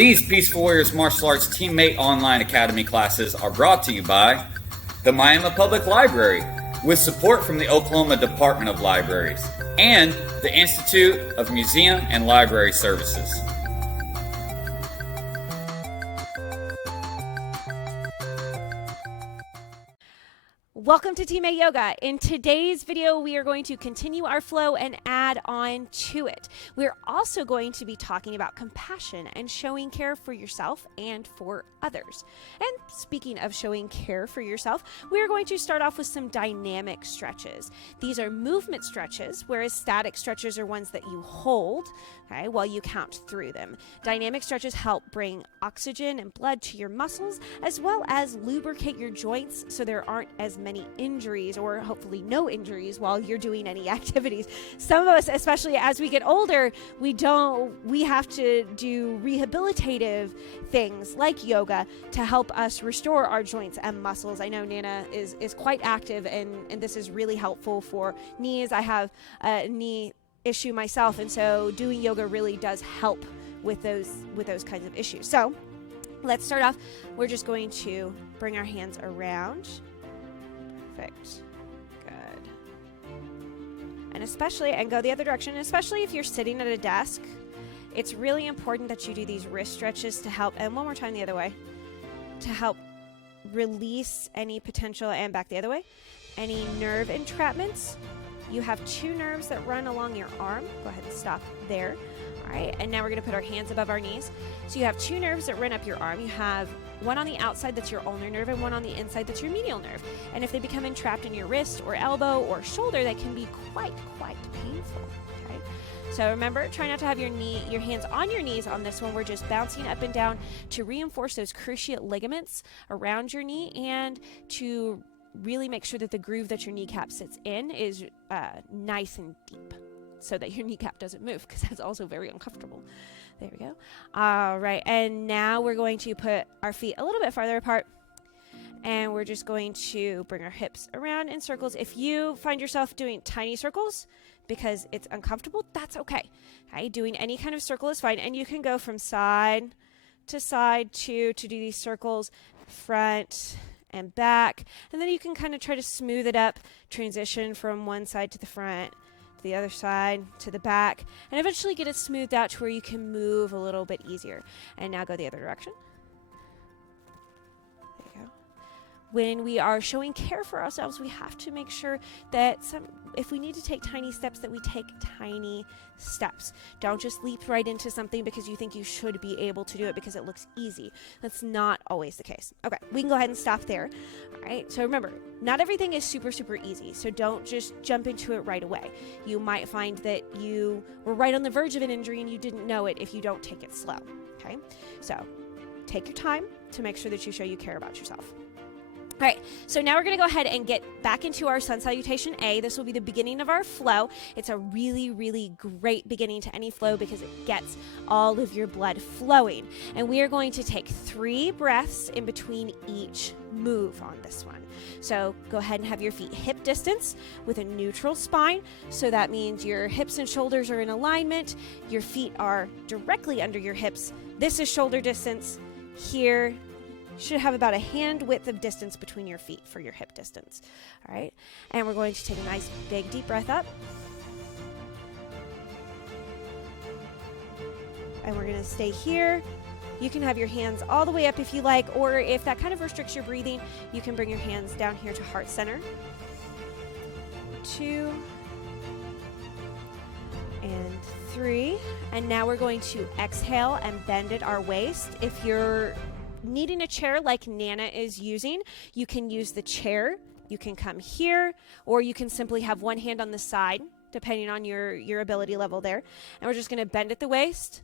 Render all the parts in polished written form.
These Peaceful Warriors Martial Arts Teammate Online Academy classes are brought to you by the Miami Public Library, with support from the Oklahoma Department of Libraries, and the Institute of Museum and Library Services. Welcome to Teammate Yoga. In today's video, we are going to continue our flow and add on to it. We're also going to be talking about compassion and showing care for yourself and for others. And speaking of showing care for yourself, we are going to start off with some dynamic stretches. These are movement stretches, whereas static stretches are ones that you hold, okay, while you count through them. Dynamic stretches help bring oxygen and blood to your muscles, as well as lubricate your joints so there aren't as many injuries, or hopefully no injuries, while you're doing any activities. Some of us, especially as we get older, we have to do rehabilitative things like yoga to help us restore our joints and muscles. I know Nana is quite active, and this is really helpful for knees. I have a knee issue myself, and so doing yoga really does help with those kinds of issues. So let's start off. We're just going to bring our hands around. Perfect. Good. And go the other direction, especially if you're sitting at a desk. It's really important that you do these wrist stretches to help, and one more time the other way, to help release any potential, and back the other way, any nerve entrapments. You have two nerves that run along your arm. Go ahead and stop there. All right, and now we're going to put our hands above our knees. So you have two nerves that run up your arm. You have one on the outside that's your ulnar nerve, and one on the inside that's your medial nerve. And if they become entrapped in your wrist or elbow or shoulder, that can be quite painful. Okay. So remember, try not to have your hands on your knees on this one. We're just bouncing up and down to reinforce those cruciate ligaments around your knee, and to really make sure that the groove that your kneecap sits in is nice and deep, so that your kneecap doesn't move, because that's also very uncomfortable. There we go. All right, and now we're going to put our feet a little bit farther apart, and we're just going to bring our hips around in circles. If you find yourself doing tiny circles because it's uncomfortable, that's okay. Okay, doing any kind of circle is fine, and you can go from side to side to do these circles, front and back, and then you can kind of try to smooth it up, transition from one side to the front, to the other side, to the back, and eventually get it smoothed out to where you can move a little bit easier. And now go the other direction. There you go. When we are showing care for ourselves, we have to make sure that if we need to take tiny steps, that we take tiny steps. Don't just leap right into something because you think you should be able to do it because it looks easy. That's not always the case. Okay, we can go ahead and stop there. All right, so remember, not everything is super easy, so don't just jump into it right away. You might find that you were right on the verge of an injury and you didn't know it if you don't take it slow. Okay, so take your time to make sure that you show you care about yourself. All right, so now we're going to go ahead and get back into our Sun Salutation A. This will be the beginning of our flow. It's a really great beginning to any flow because it gets all of your blood flowing. And we are going to take 3 breaths in between each move on this one. So go ahead and have your feet hip distance with a neutral spine. So that means your hips and shoulders are in alignment. Your feet are directly under your hips. This is shoulder distance. Here should have about a hand width of distance between your feet for your hip distance. All right, and we're going to take a nice big deep breath up, and we're going to stay here. You can have your hands all the way up if you like, or if that kind of restricts your breathing, you can bring your hands down here to heart center. 2 and 3, and now we're going to exhale and bend at our waist. If you're needing a chair like Nana is using, you can use the chair. You can come here, or you can simply have one hand on the side, depending on your ability level there. And we're just going to bend at the waist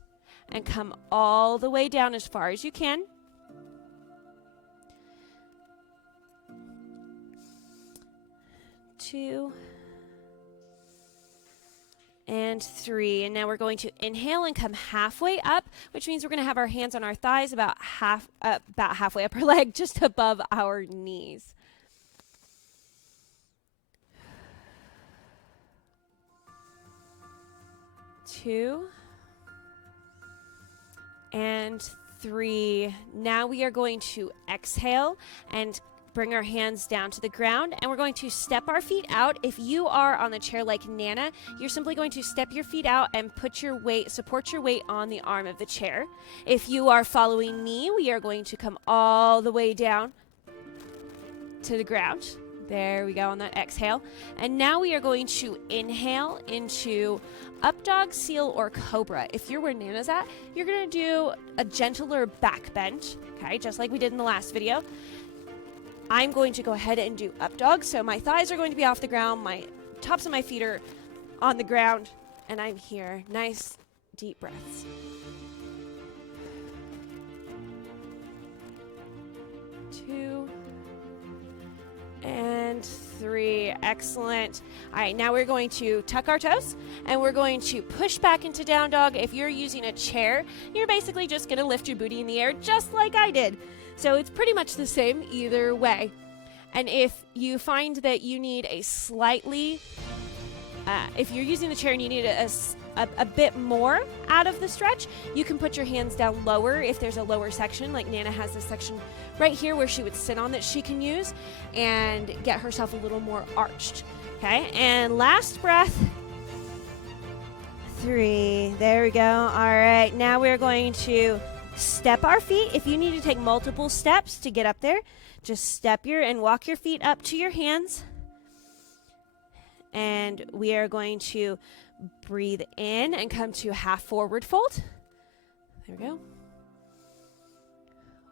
and come all the way down as far as you can. 2 and 3. And now we're going to inhale and come halfway up, which means we're going to have our hands on our thighs about halfway up our leg, just above our knees. 2 and 3. Now we are going to exhale and bring our hands down to the ground, and we're going to step our feet out. If you are on the chair like Nana, you're simply going to step your feet out and put your weight, support your weight on the arm of the chair. If you are following me, we are going to come all the way down to the ground. There we go on that exhale. And now we are going to inhale into up dog, seal, or cobra. If you're where Nana's at, you're going to do a gentler back bend, okay, just like we did in the last video. I'm going to go ahead and do up dog. So my thighs are going to be off the ground. My tops of my feet are on the ground. And I'm here. Nice deep breaths. Two and 3. Excellent. All right, now we're going to tuck our toes and we're going to push back into down dog. If you're using a chair, you're basically just going to lift your booty in the air just like I did. So it's pretty much the same either way. And if you find that you need a slightly, if you're using the chair and you need a bit more out of the stretch, you can put your hands down lower if there's a lower section, like Nana has this section right here where she would sit on that she can use and get herself a little more arched. Okay, and last breath. 3. There we go. All right, now we're going to step our feet. If you need to take multiple steps to get up there, just step and walk your feet up to your hands. And we are going to breathe in and come to half forward fold. There we go.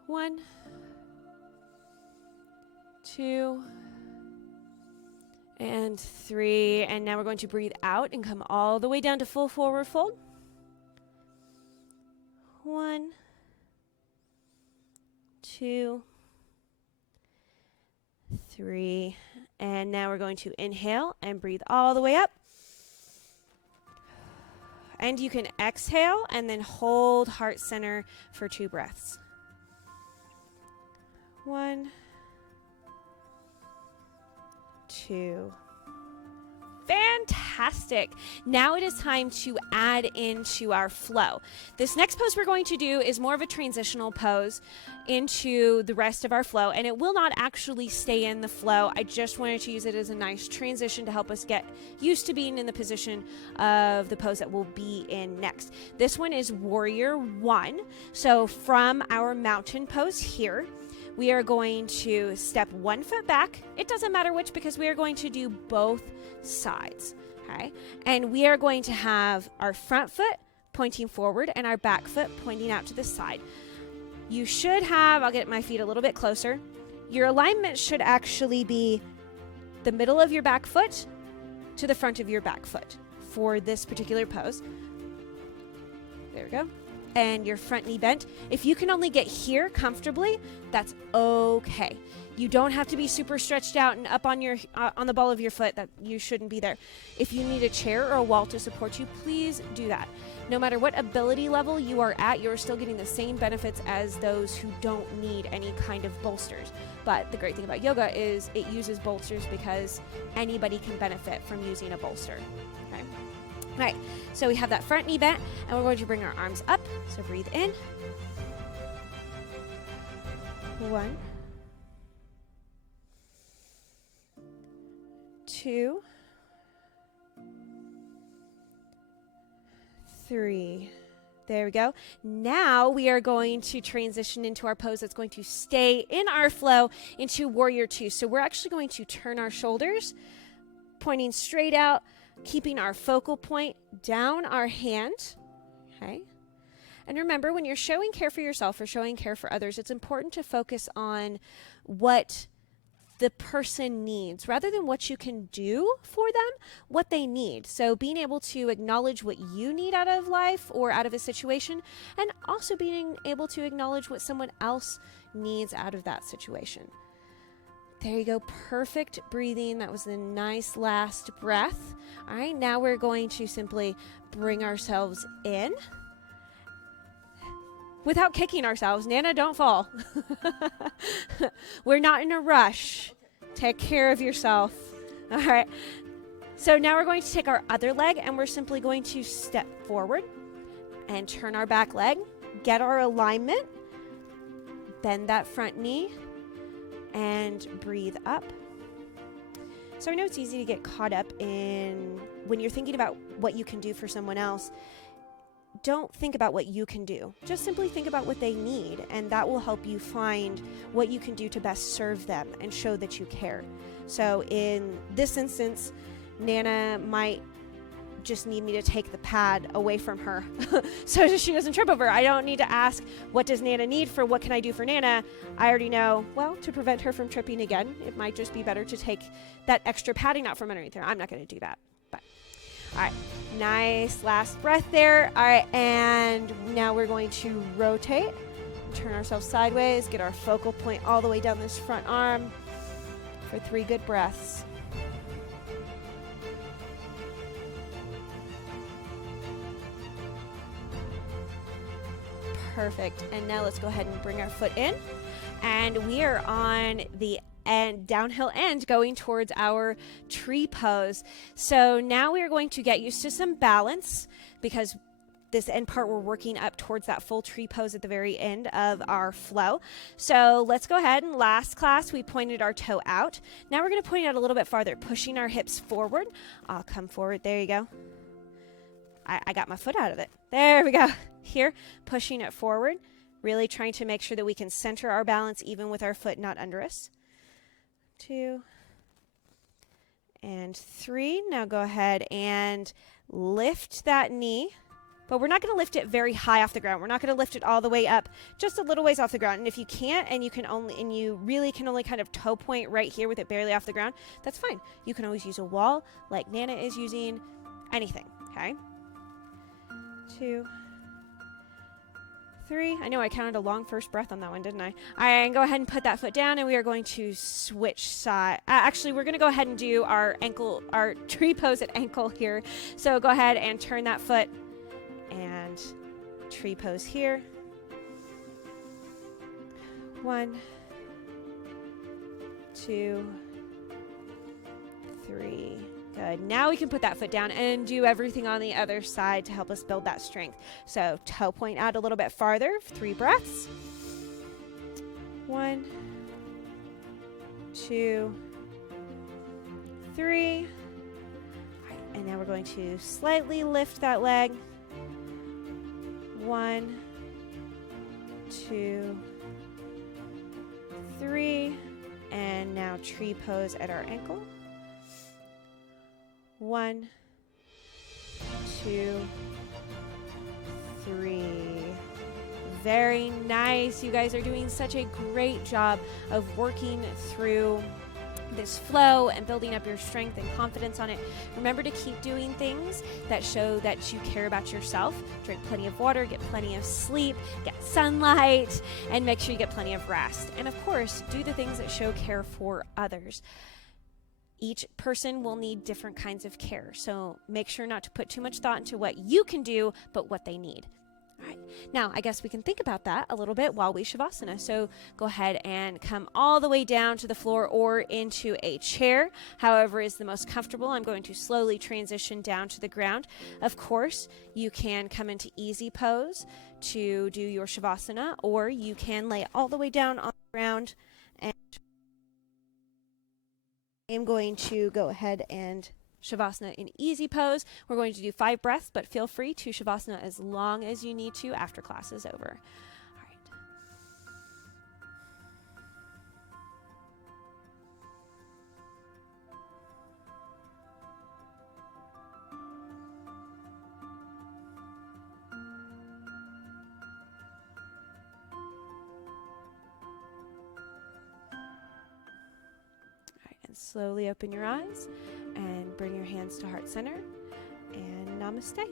1, 2, and 3. And now we're going to breathe out and come all the way down to full forward fold. 1, 2, 3. And now we're going to inhale and breathe all the way up. And you can exhale and then hold heart center for 2 breaths. 1, 2. Fantastic. Now it is time to add into our flow. This next pose we're going to do is more of a transitional pose into the rest of our flow, and it will not actually stay in the flow. I just wanted to use it as a nice transition to help us get used to being in the position of the pose that we'll be in next. This one is Warrior 1. So from our mountain pose here, we are going to step 1 foot back. It doesn't matter which, because we are going to do both sides, okay? And we are going to have our front foot pointing forward and our back foot pointing out to the side. You should have, I'll get my feet a little bit closer. Your alignment should actually be the middle of your back foot to the front of your back foot for this particular pose. There we go. And your front knee bent. If you can only get here comfortably, that's okay. You don't have to be super stretched out and up on your on the ball of your foot. That you shouldn't be there. If you need a chair or a wall to support you, please do that. No matter what ability level you are at, you're still getting the same benefits as those who don't need any kind of bolsters. But the great thing about yoga is it uses bolsters because anybody can benefit from using a bolster. Okay. All right, so we have that front knee bent, and we're going to bring our arms up. So breathe in. 1, 2, 3. There we go. Now we are going to transition into our pose that's going to stay in our flow into Warrior 2. So we're actually going to turn our shoulders, pointing straight out, keeping our focal point down our hand, okay? And remember, when you're showing care for yourself or showing care for others, it's important to focus on what the person needs rather than what you can do for them, what they need. So being able to acknowledge what you need out of life or out of a situation, and also being able to acknowledge what someone else needs out of that situation. There you go. Perfect breathing. That was a nice last breath. All right, now we're going to simply bring ourselves in without kicking ourselves. Nana, don't fall. We're not in a rush. Take care of yourself. All right. So now we're going to take our other leg and we're simply going to step forward and turn our back leg. get our alignment, bend that front knee, and breathe up. So I know it's easy to get caught up in when you're thinking about what you can do for someone else. Don't think about what you can do. Just simply think about what they need, and that will help you find what you can do to best serve them and show that you care. So in this instance, Nana might just need me to take the pad away from her so she doesn't trip over. I don't need to ask, what does Nana need for what can I do for Nana? I already know, well, to prevent her from tripping again, it might just be better to take that extra padding out from underneath her. I'm not going to do that. But all right, nice last breath there. All right, and now we're going to rotate, turn ourselves sideways, get our focal point all the way down this front arm for 3 good breaths. Perfect. And now let's go ahead and bring our foot in. And we are on the downhill end going towards our tree pose. So now we are going to get used to some balance, because this end part we're working up towards that full tree pose at the very end of our flow. So let's go ahead, and last class we pointed our toe out. Now we're going to point it out a little bit farther, pushing our hips forward. I'll come forward. There you go. I got my foot out of it. There we go. Here, pushing it forward, really trying to make sure that we can center our balance even with our foot not under us. 2 and 3. Now go ahead and lift that knee, but we're not going to lift it very high off the ground. We're not going to lift it all the way up, just a little ways off the ground. And if you can't, and you really can only kind of toe point right here with it barely off the ground, that's fine. You can always use a wall like Nana is using, anything, okay? 2, 3. I know I counted a long first breath on that one, didn't I? All right, and go ahead and put that foot down, and we are going to switch side. Actually, we're going to go ahead and do our tree pose at ankle here. So go ahead and turn that foot and tree pose here. 1, 2, 3. Good. Now we can put that foot down and do everything on the other side to help us build that strength. So toe point out a little bit farther, 3 breaths. 1, 2, 3. All right, and now we're going to slightly lift that leg. 1, 2, 3. And now tree pose at our ankle. 1, 2, 3. Very nice. You guys are doing such a great job of working through this flow and building up your strength and confidence on it. Remember to keep doing things that show that you care about yourself. Drink plenty of water, get plenty of sleep, get sunlight, and make sure you get plenty of rest. And of course, do the things that show care for others. Each person will need different kinds of care, so make sure not to put too much thought into what you can do, but what they need. All right, now I guess we can think about that a little bit while we Shavasana. So go ahead and come all the way down to the floor or into a chair, however is the most comfortable. I'm going to slowly transition down to the ground. Of course, you can come into easy pose to do your Shavasana, or you can lay all the way down on the ground. And I'm going to go ahead and Shavasana in easy pose. We're going to do 5 breaths, but feel free to Shavasana as long as you need to after class is over. All right. And slowly open your eyes and bring your hands to heart center, and namaste.